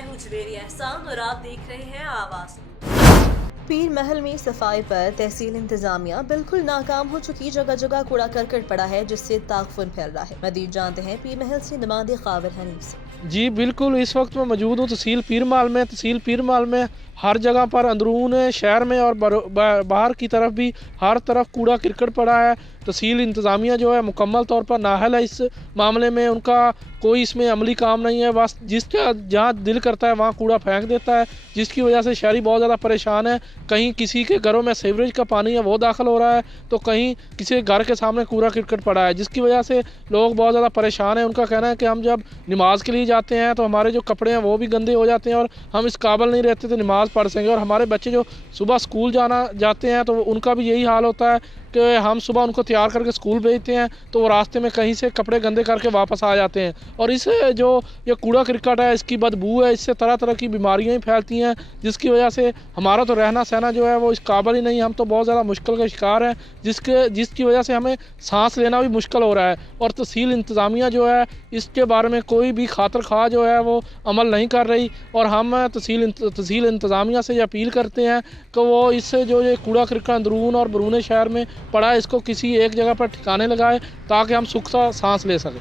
मैं हूँ जवेरी एहसान और आप देख रहे हैं आवाज़। पीर महल में सफाई पर तहसील इंतजामिया बिल्कुल नाकाम हो चुकी। जगह जगह कूड़ा करकट पड़ा है जिससे ताफुन फैल रहा है। मजीद जानते हैं पीर महल से नुमाइंदे काबिल हनीफ से। जी बिल्कुल, इस वक्त मैं मौजूद हूँ तहसील पीर महल में हर जगह पर अंदरून शहर में और बाहर की तरफ भी हर तरफ कूड़ा करकट पड़ा है। तहसील इंतज़ामिया जो है मुकम्मल तौर पर नाअहल है इस मामले में, उनका कोई इसमें अमली काम नहीं है। बस जिसका जहाँ दिल करता है वहाँ कूड़ा फेंक देता है, जिसकी वजह से शहरी बहुत ज़्यादा परेशान है। कहीं किसी के घरों में सीवरेज का पानी है वो दाखिल हो रहा है, तो कहीं किसी के घर के सामने कूड़ा करकट पड़ा है, जिसकी वजह से लोग बहुत ज़्यादा परेशान हैं। उनका कहना है कि हम जब नमाज के लिए जाते हैं तो हमारे जो कपड़े हैं वो भी गंदे हो जाते हैं और हम इस काबिल नहीं रहते तो नमाज़ पढ़ सकें। और हमारे बच्चे जो सुबह स्कूल जाते हैं तो उनका भी यही हाल होता है कि हम सुबह उनको तैयार करके स्कूल भेजते हैं तो वो रास्ते में कहीं से कपड़े गंदे करके वापस आ जाते हैं। और इस जो ये कूड़ा करकट है इसकी बदबू है, इससे तरह तरह की बीमारियां ही फैलती हैं, जिसकी वजह से हमारा तो रहना सहना जो है वो इस काबिल ही नहीं। हम तो बहुत ज़्यादा मुश्किल का शिकार हैं, जिसकी वजह से हमें सांस लेना भी मुश्किल हो रहा है। और तहसील इंतज़ामिया जो है इसके बारे में कोई भी खातिर खा जो है वो अमल नहीं कर रही। और हम तहसील इंतज़ामिया से ये अपील करते हैं कि वो इससे जो ये कूड़ा करकट अंदरून और बरून शहर में पड़ा है इसको किसी एक जगह पर ठिकाने लगाए ताकि हम सुख सा सांस ले सकें।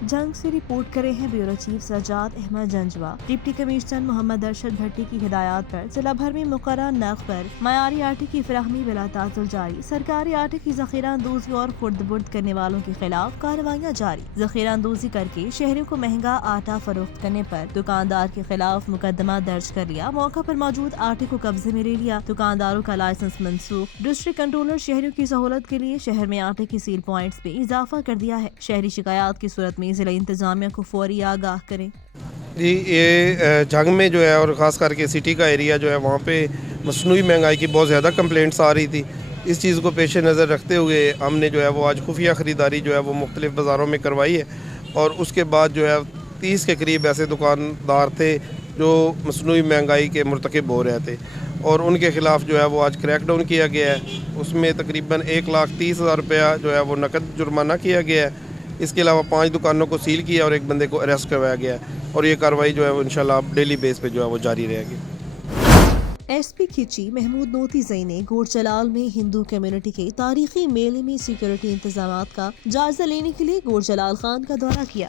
जंग से रिपोर्ट करे हैं bureau chief Sajjad Ahmad Janjua. Deputy commissioner Mohammad Arshad Bhatti की हिदायत पर जिला भर में मुकर्रर नर्ख पर मयारी आटे की फराहमी बिला ताजुल जारी। सरकारी आटे की जखीरा अंदोजी और खुर्द बुर्द करने वालों के खिलाफ कार्रवाइयाँ जारी। जखीरा अंदोजी करके शहरियों को महंगा आटा फरोख्त करने पर दुकानदार के खिलाफ मुकदमा दर्ज कर लिया। मौका पर मौजूद आटे को कब्जे में ले लिया। दुकानदारों का लाइसेंस मनसूख। डिस्ट्रिक्ट कंट्रोलर शहरियों की सहूलत के लिए शहर में आटे की सील पॉइंट्स पे इजाफा कर दिया है। शहरी शिकायत की सूरत में जिला इंतजामिया को फौरी आगाह करें। जी ये जंग में जो है और ख़ास करके सिटी का एरिया जो है वहाँ पे मसनूई महंगाई की बहुत ज़्यादा कंप्लेंट्स आ रही थी। इस चीज़ को पेश नज़र रखते हुए हमने जो है वो आज खुफिया ख़रीदारी जो है वो मुख्तलिफ़ बाज़ारों में करवाई है। और उसके बाद जो है 30 के करीब ऐसे दुकानदार थे जो मसनूई महंगाई के मुर्तकिब हो रहे थे और उनके ख़िलाफ़ जो है वो आज क्रैकडाउन किया गया है। उसमें तकरीबन 1,30,000 रुपया जो है वो नकद जुर्माना किया गया है। इसके अलावा 5 दुकानों को सील किया और एक बंदे को अरेस्ट करवाया गया है और ये कार्रवाई जो है वो इंशाल्लाह डेली बेस पे जो है वो जारी रहेगी। एसपी खिची महमूद नोतीजई ने गोरजलाल में हिंदू कम्युनिटी के तारीखी मेले में सिक्योरिटी इंतजामात का जायजा लेने के लिए गोरजलाल खान का दौरा किया,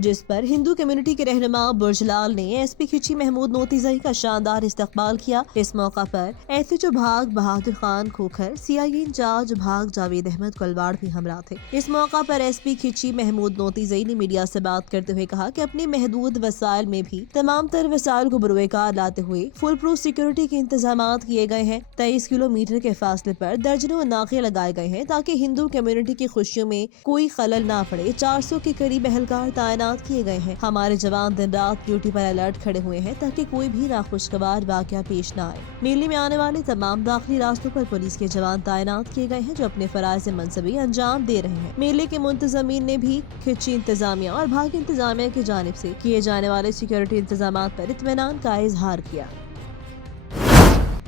जिस पर हिंदू कम्युनिटी के रहनुमा बुर्जलाल ने एसपी खिची महमूद नोतीजई का शानदार इस्तकबाल किया। इस मौका पर एसएचओ भाग बहादुर खान खोखर, सीआईए इंचार्ज भाग जावेद अहमद कुलवाड़ भी हमरा थे। इस मौका पर एसपी खिची महमूद नोतीजई ने मीडिया से बात करते हुए कहा कि अपने महदूद वसाइल में भी तमाम तर वसाइल को बरोकार लाते हुए फुल प्रूफ सिक्योरिटी इंतजामात किए गए हैं। 23 किलोमीटर के फासले पर दर्जनों नाके लगाए गए हैं ताकि हिंदू कम्युनिटी की खुशियों में कोई खलल ना पड़े। 400 के करीब एहलकार तैनात किए गए हैं। हमारे जवान दिन रात ड्यूटी पर अलर्ट खड़े हुए हैं ताकि कोई भी नाखुशगवार वाकया पेश न आए। मेले में आने वाले तमाम दाखिली रास्तों पर पुलिस के जवान तैनात किए गए हैं जो अपने फराइज़ मनसबी अंजाम दे रहे हैं। मेले के मुंतजमीन ने भी खिची इंतजामिया और भाग इंतजामिया की जानिब से किए जाने वाले सिक्योरिटी इंतजाम पर इत्मीनान का इजहार किया।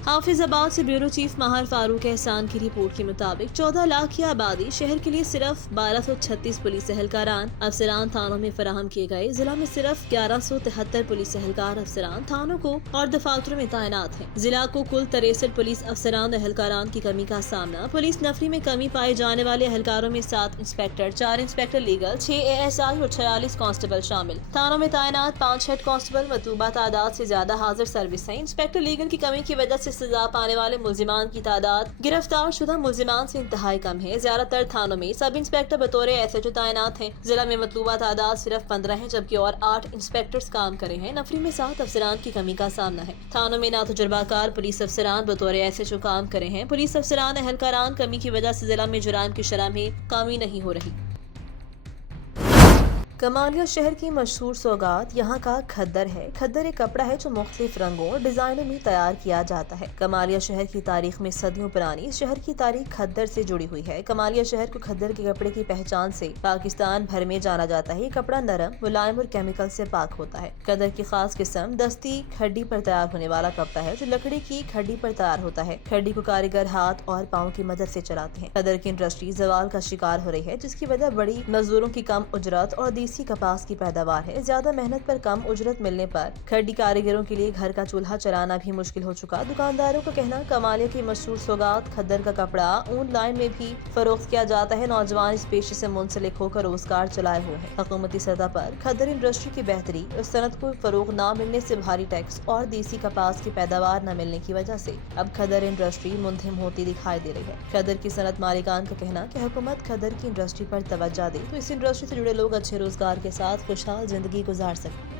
हाफिजाबाद से ब्यूरो चीफ माहर फारूक एहसान की रिपोर्ट के मुताबिक 14 लाख की आबादी शहर के लिए सिर्फ 1236 पुलिस एहलकारान अफसरान थानों में फराहम किए गए। जिला में सिर्फ 1173 पुलिस एहलकार अफसरान थानों को और दफातरों में तैनात हैं। जिला को कुल 63 पुलिस अफसरान एहलकारान की कमी का सामना। पुलिस नफरी में कमी पाए जाने वाले एहलकारों में 7 इंस्पेक्टर, 4 इंस्पेक्टर लीगल, 6 ASI और 46 कांस्टेबल शामिल। थानों में तैनात 5 हेड कांस्टेबल मतलूबा तादाद से ज्यादा हाजिर सर्विस है। इंस्पेक्टर लीगल की कमी की वजह से सजा पाने वाले मुल्जिमान की तादाद गिरफ्तार शुदा मुल्जिमान से इंतहाई कम है। ज्यादातर थानों में सब इंस्पेक्टर बतौर SHO तैनात हैं। जिला में मतलूबा तादाद सिर्फ 15 है जबकि और 8 इंस्पेक्टर्स काम करे हैं। नफरी में 7 अफसरान की कमी का सामना है। थानों में ना तजुर्बाकार पुलिस अफसरान बतौर SHO काम करे हैं। पुलिस अफसरान एहलकारान कमी की वजह से जिला में जुराइम की शरह में कमी नहीं हो रही। कमालिया शहर की मशहूर सौगात यहाँ का खद्दर है। खद्दर एक कपड़ा है जो मुख्तलिफ रंगों और डिजाइनों में तैयार किया जाता है। कमालिया शहर की तारीख में सदियों पुरानी इस शहर की तारीख खद्दर से जुड़ी हुई है। कमालिया शहर को खद्दर के कपड़े की पहचान से पाकिस्तान भर में जाना जाता है। ये कपड़ा नरम, मुलायम और केमिकल से पाक होता है। खद्दर की खास किस्म दस्ती खड्डी पर तैयार होने वाला कपड़ा है जो लकड़ी की खड्डी पर तैयार होता है। खड्डी को कारीगर हाथ और पाँव की मदद से चलाते हैं। खद्दर की इंडस्ट्री जवाल का शिकार हो रही है जिसकी वजह बड़ी मजदूरों की कम उजरत और دیسی کپاس کی پیداوار ہے، زیادہ محنت پر کم اجرت ملنے پر کھڈی کاریگروں کے لیے گھر کا چولہا چلانا بھی مشکل ہو چکا۔ دکانداروں کا کہنا کمالیہ کی مشہور سوگات کھدر کا کپڑا آن لائن میں بھی فروخت کیا جاتا ہے۔ نوجوان اس پیشے سے منسلک ہو کر روزگار چلائے ہوئے ہیں۔ حکومتی سطح پر کھدر انڈسٹری کی بہتری اور صنعت کو فروغ نہ ملنے سے بھاری ٹیکس اور دیسی کپاس کی پیداوار نہ ملنے کی وجہ سے اب کھدر انڈسٹری منہدم ہوتی دکھائی دے رہی ہے۔ کھدر کی صنعت مالکان کا کہنا کہ حکومت کھدر کی انڈسٹری پر توجہ دے تو اس انڈسٹری سے جڑے لوگ اچھے روزگار کے ساتھ خوشحال زندگی گزار سکیں۔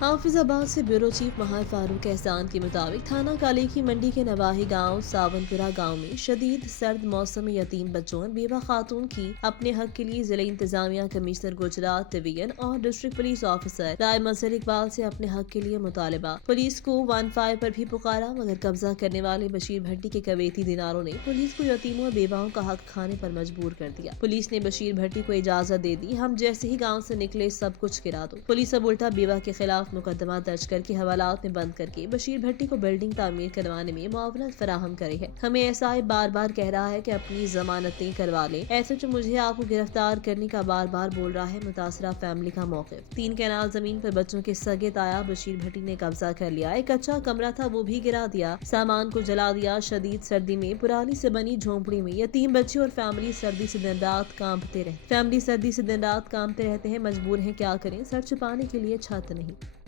حافظ آباد سے بیورو چیف مہار فاروق احسان کے مطابق تھانہ کالیکی منڈی کے نواحی گاؤں ساون پورہ گاؤں میں شدید سرد موسم میں یتیم بچوں بیوہ خاتون کی اپنے حق کے لیے ضلع انتظامیہ کمشنر گجرات ڈویژن اور ڈسٹرکٹ پولیس آفیسر رائے منصر اقبال سے اپنے حق کے لیے مطالبہ۔ پولیس کو 15 پر بھی پکارا مگر قبضہ کرنے والے بشیر بھٹی کے کویتی دیناروں نے پولیس کو یتیموں اور بیواؤں کا حق کھانے پر مجبور کر دیا۔ پولیس نے بشیر بھٹی کو اجازت دے دی، ہم جیسے ہی گاؤں سے نکلے سب کچھ گرا دو۔ پولیس اب الٹا بیوہ کے خلاف مقدمہ درج کر کے حوالات میں بند کر کے بشیر بھٹی کو بلڈنگ تعمیر کروانے میں معاونت فراہم کرے ہے۔ ہمیں ایسا بار بار کہہ رہا ہے کہ اپنی ضمانتیں کروا لیں، ایسے جو مجھے آپ کو گرفتار کرنے کا بار بار بول رہا ہے۔ متاثرہ فیملی کا موقف 3 کینال زمین پر بچوں کے سگے تایا بشیر بھٹی نے قبضہ کر لیا۔ ایک کچا کمرہ تھا وہ بھی گرا دیا، سامان کو جلا دیا۔ شدید سردی میں پرانی سے بنی جھونپڑی میں یتیم بچے اور فیملی سردی سے دن رات کانپتے رہتے ہیں، مجبور ہیں کیا کریں، سر چھپانے کے لیے چھت نہیں۔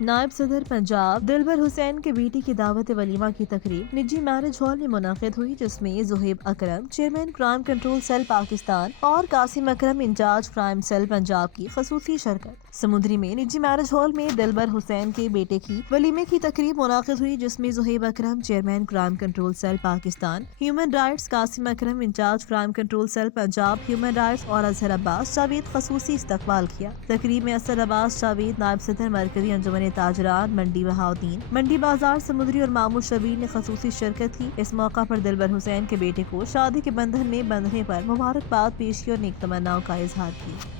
نائب صدر پنجاب دلبر حسین کے بیٹی کی دعوت ولیمہ کی تقریب نجی میرج ہال میں منعقد ہوئی، جس میں Zohaib Akram chairman crime control cell Pakistan اور Qasim Akram incharge crime cell Punjab کی خصوصی شرکت۔ سمندری میں نجی میرج ہال میں دلبر حسین کے بیٹے کی ولیمے کی تقریب منعقد ہوئی، جس میں Zohaib Akram chairman crime control cell Pakistan human rights, Qasim Akram incharge crime control cell Punjab human rights اور اظہر عباس جاوید خصوصی استقبال کیا۔ تقریب میں اظہر عباس جاوید نائب صدر مرکزی انجمن تاجران منڈی بہاؤدین منڈی بازار سمندری اور مامور شبیر نے خصوصی شرکت کی۔ اس موقع پر دلبر حسین کے بیٹے کو شادی کے بندھن میں بندھنے پر مبارکباد پیش کی اور نیک تمناؤں کا اظہار کیا۔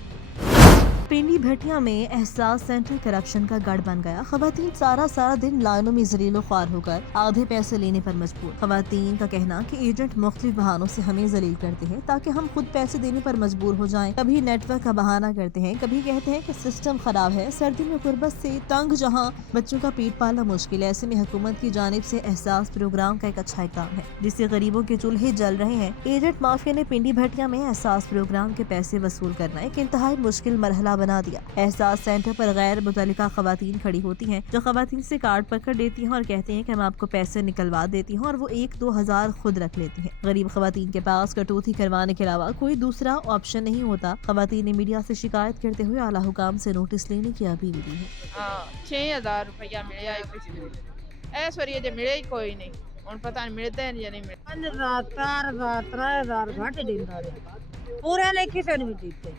پنڈی بھٹیاں میں احساس سینٹر کرپشن کا گڑھ بن گیا، خواتین سارا دن لائنوں میں ذلیل و خوار ہو کر آدھے پیسے لینے پر مجبور۔ خواتین کا کہنا کہ ایجنٹ مختلف بہانوں سے ہمیں ذلیل کرتے ہیں تاکہ ہم خود پیسے دینے پر مجبور ہو جائیں۔ کبھی نیٹ ورک کا بہانہ کرتے ہیں، کبھی کہتے ہیں کہ سسٹم خراب ہے، سردی میں غربت سے تنگ جہاں بچوں کا پیٹ پالنا مشکل ہے۔ ایسے میں حکومت کی جانب سے احساس پروگرام کا ایک اچھا اقدام ہے جس سے غریبوں کے چولہے جل رہے ہیں۔ ایجنٹ مافیا نے پنڈی بھٹیاں میں احساس پروگرام کے پیسے وصول کرنا ایک انتہائی مشکل مرحلہ بنا دیا۔ احساس سینٹر پر غیر متعلقہ خواتین کھڑی ہوتی ہیں جو خواتین سے کارڈ پکڑ لیتی ہیں اور کہتے ہیں کہ ہم آپ کو پیسے نکلوا دیتی ہوں، اور وہ 1-2 ہزار خود رکھ لیتی ہیں۔ غریب خواتین کے پاس کٹوتی کروانے کے علاوہ کوئی دوسرا آپشن نہیں ہوتا۔ خواتین نے میڈیا سے شکایت کرتے ہوئے اعلیٰ حکام سے نوٹس لینے کی اپیل کی ہے۔ 6000 روپیہ ملیا اس واری جے ملے ہی کوئی نہیں، ہن پتہ نہیں ملدا ہے یا نہیں ملدا۔ 5000 3000 گھٹ دیندا ہے، پورے نے کسے نہیں دیتے۔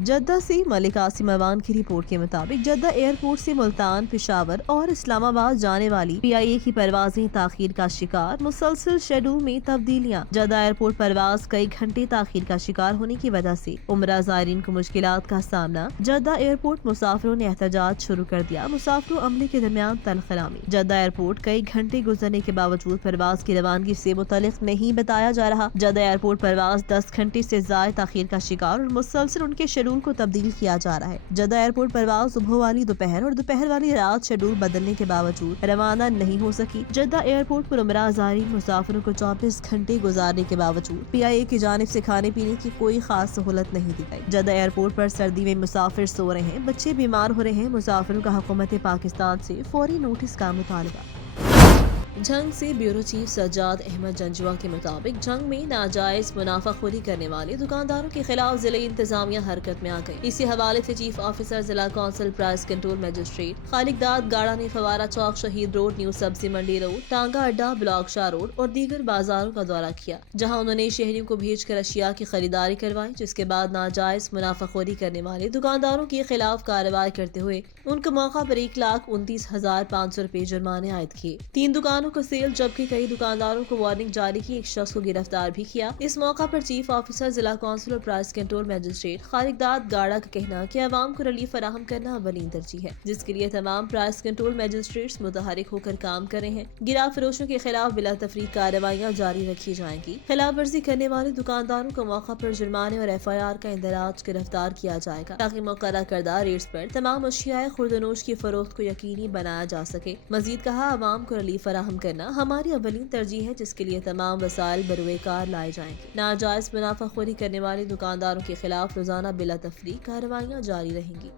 جدہ سے ملک عاصم اوان کی رپورٹ کے مطابق جدہ ایئرپورٹ سے ملتان، پشاور اور اسلام آباد جانے والی PIA کی پروازیں تاخیر کا شکار، مسلسل شیڈول میں تبدیلیاں۔ جدہ ایئرپورٹ پرواز کئی گھنٹے تاخیر کا شکار ہونے کی وجہ سے عمرہ زائرین کو مشکلات کا سامنا۔ جدہ ایئرپورٹ مسافروں نے احتجاج شروع کر دیا، مسافروں عملے کے درمیان تلخ کلامی۔ جدہ ایئرپورٹ کئی گھنٹے گزرنے کے باوجود پرواز کی روانگی سے متعلق نہیں بتایا جا رہا۔ جدہ ایئرپورٹ پرواز 10 گھنٹے سے زائد تاخیر کا شکار اور مسلسل ان کے شیڈول کو تبدیل کیا جا رہا ہے۔ جدہ ایئرپورٹ پرواز صبح والی دوپہر اور دوپہر والی رات شیڈول بدلنے کے باوجود روانہ نہیں ہو سکی۔ جدہ ایئرپورٹ پر عمرہ زائرین مسافروں کو 24 گھنٹے گزارنے کے باوجود PIA کی جانب سے کھانے پینے کی کوئی خاص سہولت نہیں دی گئی۔ جدہ ایئرپورٹ پر سردی میں مسافر سو رہے ہیں، بچے بیمار ہو رہے ہیں، مسافروں کا حکومت پاکستان سے فوری نوٹس کا مطالبہ۔ جھنگ سے بیورو چیف سجاد احمد جنجوا کے مطابق جھنگ میں ناجائز منافع خوری کرنے والے دکانداروں کے خلاف ضلع انتظامیہ حرکت میں آ گئی۔ اسی حوالے سے چیف آفیسر ضلع کونسل پرائز کنٹرول مجسٹریٹ خالق داد گاڑا نے فوارہ چوک، شہید روڈ، نیو سبزی منڈی روڈ، ٹانگا اڈا، بلاک شاہ روڈ اور دیگر بازاروں کا دورہ کیا، جہاں انہوں نے شہریوں کو بھیج کر اشیاء کی خریداری کروائی، جس کے بعد ناجائز منافع خوری کرنے والے دکانداروں کے خلاف کارروائی کرتے ہوئے ان کو موقع پر 1,29,500 روپے جرمانے عائد کیے۔ 3 دکانوں को सील जबकि कई दुकानदारों को वार्निंग जारी की, एक शख्स को गिरफ्तार भी किया। इस मौका पर चीफ ऑफिसर जिला कौंसिल और प्राइस कंट्रोल मैजिस्ट्रेट खालिदाद गाड़ा का कहना कि आवाम को रिलीफ फराहम करना अवलीन तरजीह है, जिसके लिए तमाम प्राइस कंट्रोल मैजिस्ट्रेट्स मुतहरिक होकर काम कर रहे हैं। गिरा फरोशों के खिलाफ बिला तफरीक कार्रवाइयाँ जारी रखी जाएंगी। खिलाफ वर्जी करने वाले दुकानदारों को मौका पर जुर्माने और FIR का इंदराज गिरफ्तार किया जाएगा ताकि मुकर्रर करदा रेट्स पर तमाम अशियाए खुर्दनोश की फरोख्त को यकीनी बनाया जा सके। मजीद कहा, आवाम को रिलीफ फराहम करना हमारी अवलीन तरजीह है, जिसके लिए तमाम वसाइल बरुए कार लाए जाएंगे। नाजायज मुनाफाखोरी करने वाले दुकानदारों के खिलाफ रोजाना बिला तफरीक कार्रवाइयाँ जारी रहेंगी।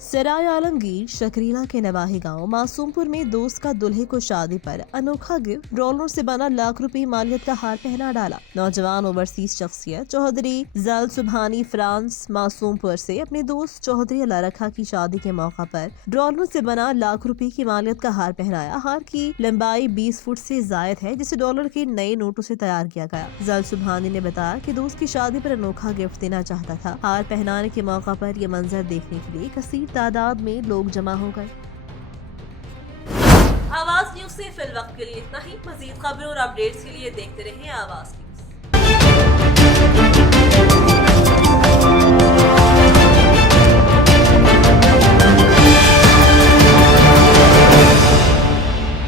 सराय आलमगीर शकरीला के नवाही गांव मासूमपुर में दोस्त का दुल्हे को शादी पर अनोखा गिफ्ट डॉलर से बना लाख रुपए मालियत का हार पहना डाला। नौजवान ओवरसीज शख्सियत चौधरी जल सुबहानी फ्रांस मासूमपुर से अपने दोस्त चौधरी अल्लाह रखा की शादी के मौका पर डॉलर से बना लाख रुपए की मालियत का हार पहनाया। हार की लंबाई 20 फुट से जायद है, जिसे डॉलर के नए नोटों से तैयार किया गया। जल सुबहानी ने बताया कि दोस्त की शादी पर अनोखा गिफ्ट देना चाहता था। हार पहनाने के मौका पर यह मंजर देखने के लिए कसीर तादाद में लोग जमा हो गए। आवाज न्यूज से फिल वक्त के लिए इतना ही। मजीद खबरों और अपडेट्स के लिए देखते रहें आवाज।